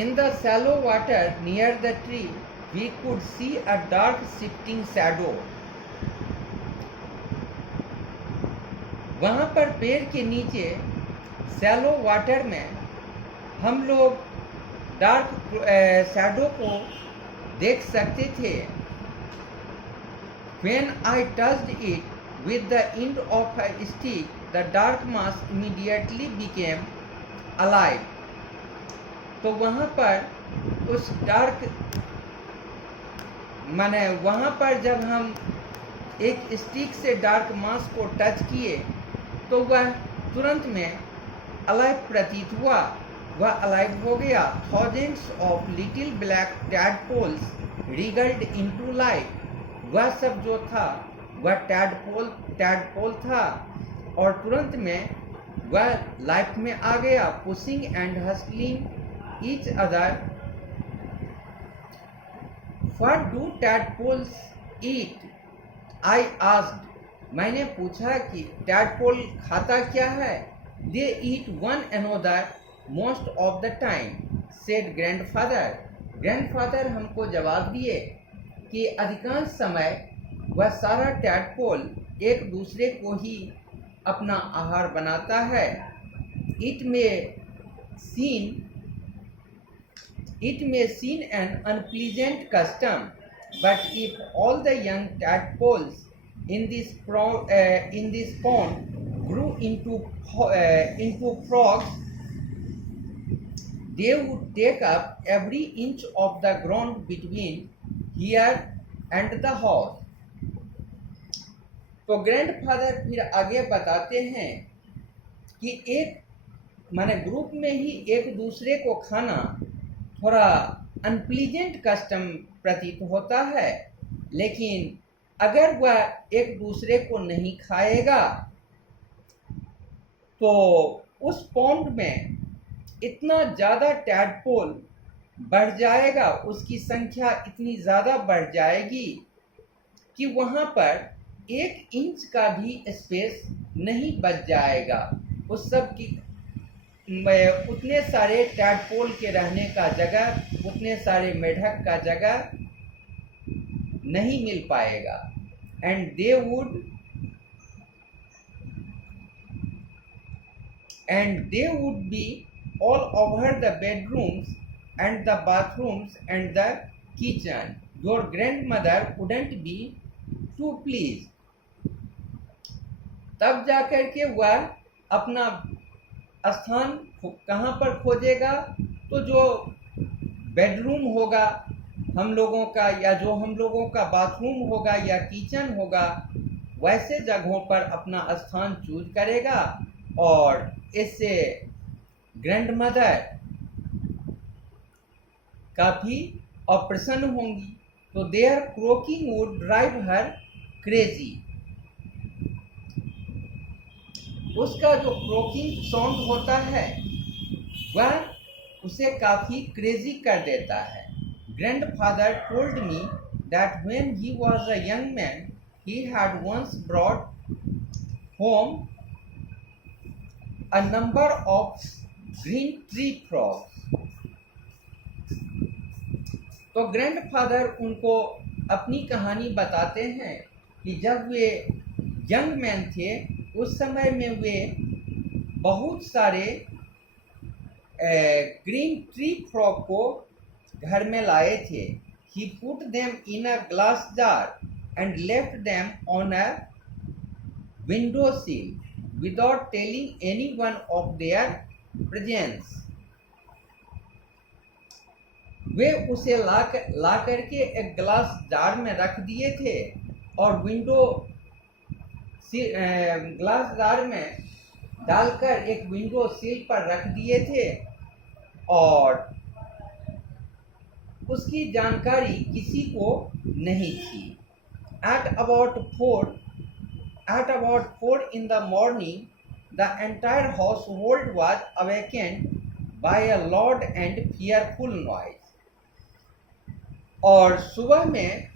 In the shallow water near the tree, we could see a dark shifting shadow. वहाँ पर पेड़ के नीचे शैलो वाटर में हम लोग डार्क शैडो को देख सकते थे. When I touched it with the end of a stick, the dark mass immediately became alive. तो वहाँ पर उस डार्क माने वहाँ पर जब हम एक स्टिक से डार्क मास को टच किए तो वह तुरंत में अलाइव प्रतीत हुआ. वह अलाइव हो गया. Thousands of little black tadpoles wriggled into life. वह सब जो था वह टैडपोल था और तुरंत में वह लाइफ में आ गया. Pushing and hustling each other. What do tadpoles eat? I asked. मैंने पूछा कि टैडपोल खाता क्या है. They eat one another most of the time, said grandfather. Grandfather हमको जवाब दिए कि अधिकांश समय वह सारा टैडपोल एक दूसरे को ही अपना आहार बनाता है. It may seem an unpleasant custom, but if all the young tadpoles in this pond grew into frogs, they would take up every inch of the ground between here and the house. तो grandfather फिर आगे बताते हैं कि एक माने group में ही एक दूसरे को खाना थोड़ा अनप्लीजेंट कस्टम प्रतीत होता है, लेकिन अगर वह एक दूसरे को नहीं खाएगा तो उस पॉन्ड में इतना ज़्यादा टैडपोल बढ़ जाएगा, उसकी संख्या इतनी ज़्यादा बढ़ जाएगी कि वहाँ पर 1 इंच का भी स्पेस नहीं बच जाएगा. उस सब की उतने सारे टैडपोल के रहने का जगह, उतने सारे मेढक का जगह नहीं मिल पाएगा. And they would be all over the bedrooms and the bathrooms and the kitchen. Your grandmother wouldn't be too pleased. तब जाकर के वह अपना स्थान कहाँ पर खोजेगा, तो जो बेडरूम होगा हम लोगों का या जो हम लोगों का बाथरूम होगा या किचन होगा, वैसे जगहों पर अपना स्थान चूज करेगा. और इससे ग्रैंडमदर काफ़ी अप्रसन्न होंगी. तो their croaking would drive her crazy. उसका जो क्रोकिंग साउंड होता है वह उसे काफ़ी क्रेजी कर देता है. Grandfather told me that when he was a young man he had once brought home a number of green tree frogs. तो ग्रैंडफादर उनको अपनी कहानी बताते हैं कि जब वे यंग मैन थे उस समय में वे बहुत सारे ग्रीन ट्री फ्रॉग को घर में लाए थे. He put them in a glass jar and left them on a window sill without telling anyone of their presence. वे उसे ला करके एक ग्लास जार में रख दिए थे और ग्लास जार में डालकर एक विंडो सील पर रख दिए थे और उसकी जानकारी किसी को नहीं थी. At about 4 in the morning, the entire household was awakened by a loud and fearful noise. और सुबह में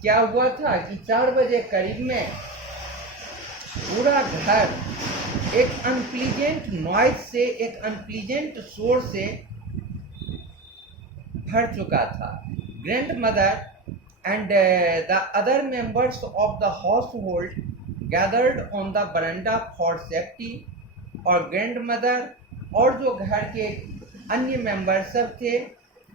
क्या हुआ था कि 4 बजे करीब में पूरा घर एक अनप्लीजेंट नॉइज से, एक अनप्लीजेंट शोर से भर चुका था। Grand mother and the other members of the household gathered on the veranda for safety। और ग्रैंड मदर और जो घर के अन्य मेंबर सब थे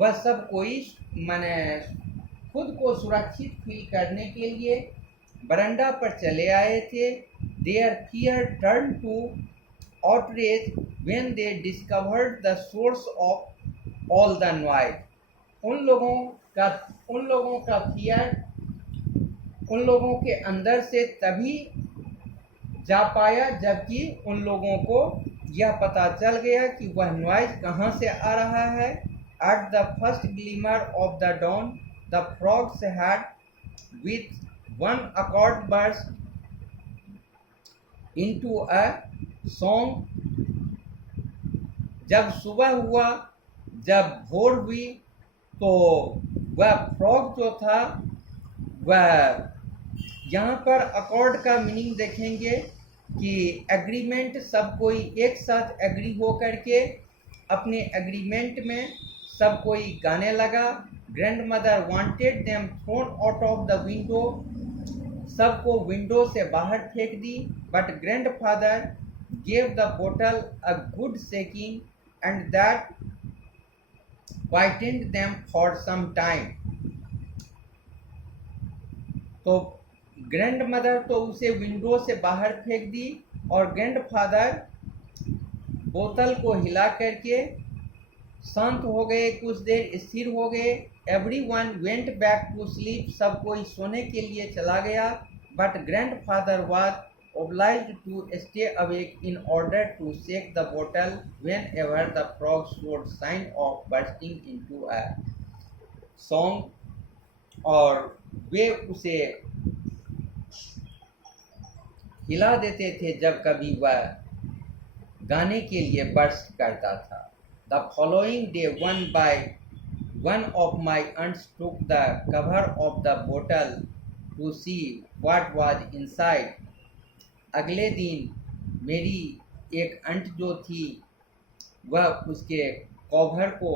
वह सब कोई माने खुद को सुरक्षित फील करने के लिए बरंडा पर चले आए थे। Their fear turned to outrage when they discovered the source of all the noise। उन लोगों का फियर उन लोगों के अंदर से तभी जा पाया जबकि उन लोगों को यह पता चल गया कि वह नॉइज कहाँ से आ रहा है। At the first glimmer of the dawn, the frogs had with one accord burst into a song। जब सुबह हुआ, जब भोर हुई, तो वह फ्रॉग जो था वह यहाँ पर अकॉर्ड का मीनिंग देखेंगे कि एग्रीमेंट, सब कोई एक साथ एग्री हो करके अपने एग्रीमेंट में सब कोई गाने लगा। Grandmother wanted them thrown out of the window, सबको विंडो से बाहर फेंक दी। But grandfather gave the bottle a good shaking and that quietened them for some time। तो ग्रैंड मदर तो उसे विंडो से बाहर फेंक दी और ग्रैंड फादर बोतल को हिला करके शांत हो गए, कुछ देर स्थिर हो गए। Everyone went back to sleep, सब कोई सोने के लिए चला गया। But grandfather was obliged to stay awake in order to shake the bottle whenever the frog showed sign of bursting into a song। और वे उसे हिला देते थे जब कभी वह गाने के लिए बर्स्ट करता था। The following day, one of my aunts took the cover of the bottle to see what was inside। अगले दिन मेरी एक आंट जो थी वह उसके कवर को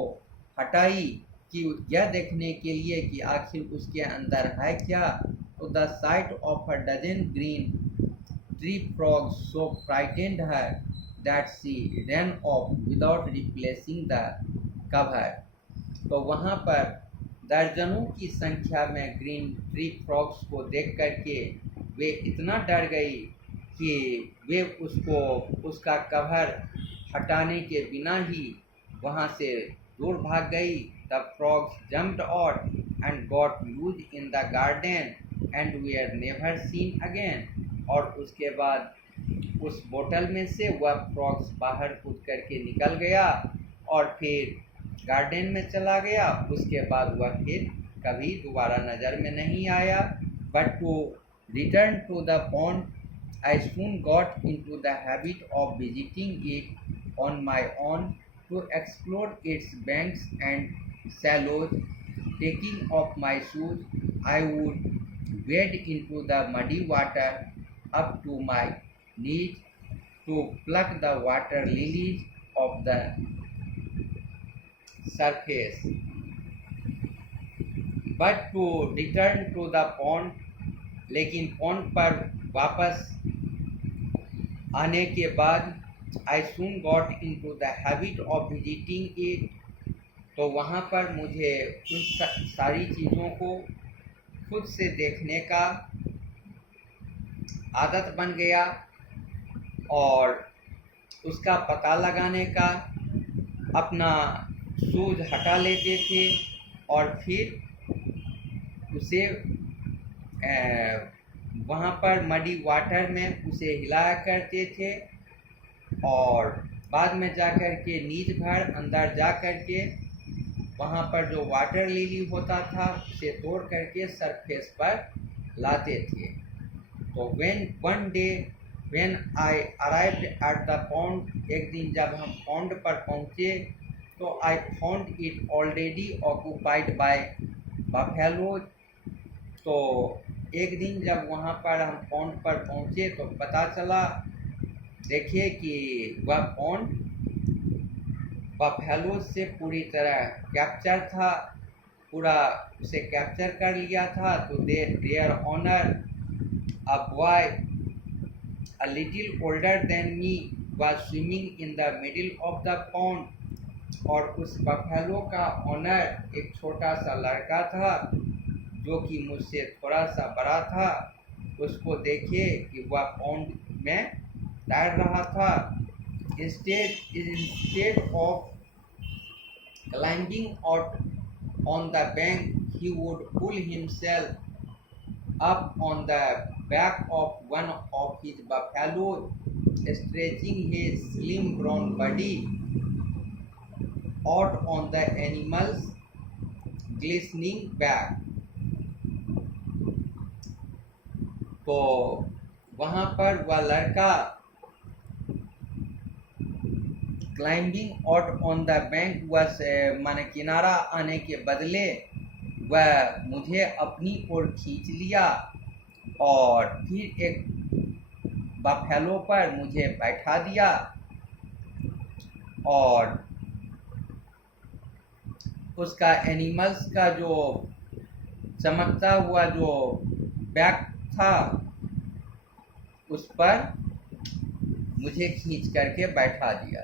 हटाई कि यह देखने के लिए कि आखिर उसके अंदर है क्या। तो the sight of a dozen green tree frogs so frightened her that she ran off without replacing the cover। तो वहाँ पर दर्जनों की संख्या में ग्रीन ट्री फ्रॉग्स को देख करके वे इतना डर गई कि वे उसका कवर हटाने के बिना ही वहाँ से दूर भाग गई। The frogs jumped out and got loose in the garden and were never seen again. और उसके बाद उस बोतल में से वह फ्रॉग्स बाहर कूद करके निकल गया और फिर गार्डन में चला गया। उसके बाद वह फिर कभी दोबारा नज़र में नहीं आया। But to return to the pond, I soon got into the habit of visiting it on my own to explore its banks and shallows। Taking off my shoes, I would wade into the muddy water up to my knees to pluck the water lilies of the surface। But to return to the pond, लेकिन pond पर वापस आने के बाद I soon got into the habit of visiting it. तो वहाँ पर मुझे उन सारी चीज़ों को खुद से देखने का आदत बन गया और उसका पता लगाने का। अपना शूज हटा लेते थे और फिर उसे वहाँ पर मडी वाटर में उसे हिलाया करते थे और बाद में जा कर के नीच भर अंदर जा कर के वहाँ पर जो वाटर लिली होता था उसे तोड़ करके सरफेस पर लाते थे। तो one day when I arrived at the pond, एक दिन जब हम पॉन्ड पर पहुँचे तो I found it already occupied by buffalo. तो एक दिन जब वहाँ पर हम पॉन्ड पर पहुँचे तो पता चला, देखिए कि वह पॉन्ड बफेलो से पूरी तरह कैप्चर था, पूरा उसे कैप्चर कर लिया था। तो there owner a boy a little older than me was swimming in the middle of the pond, और उस बफेलो का ऑनर एक छोटा सा लड़का था जो कि मुझसे थोड़ा सा बड़ा था। उसको देखिए कि वह पॉन्ड में तैर रहा था। Instead of climbing out on the bank, he would pull himself up on the back of one of his buffalo, stretching his slim brown body out on the animal's glistening back. तो वहाँ पर वह लड़का climbing out on the bank माने किनारा आने के बदले वह मुझे अपनी ओर खींच लिया और फिर एक बफेलो पर मुझे बैठा दिया और उसका एनिमल्स का जो चमकता हुआ जो बैग था उस पर मुझे खींच करके बैठा दिया।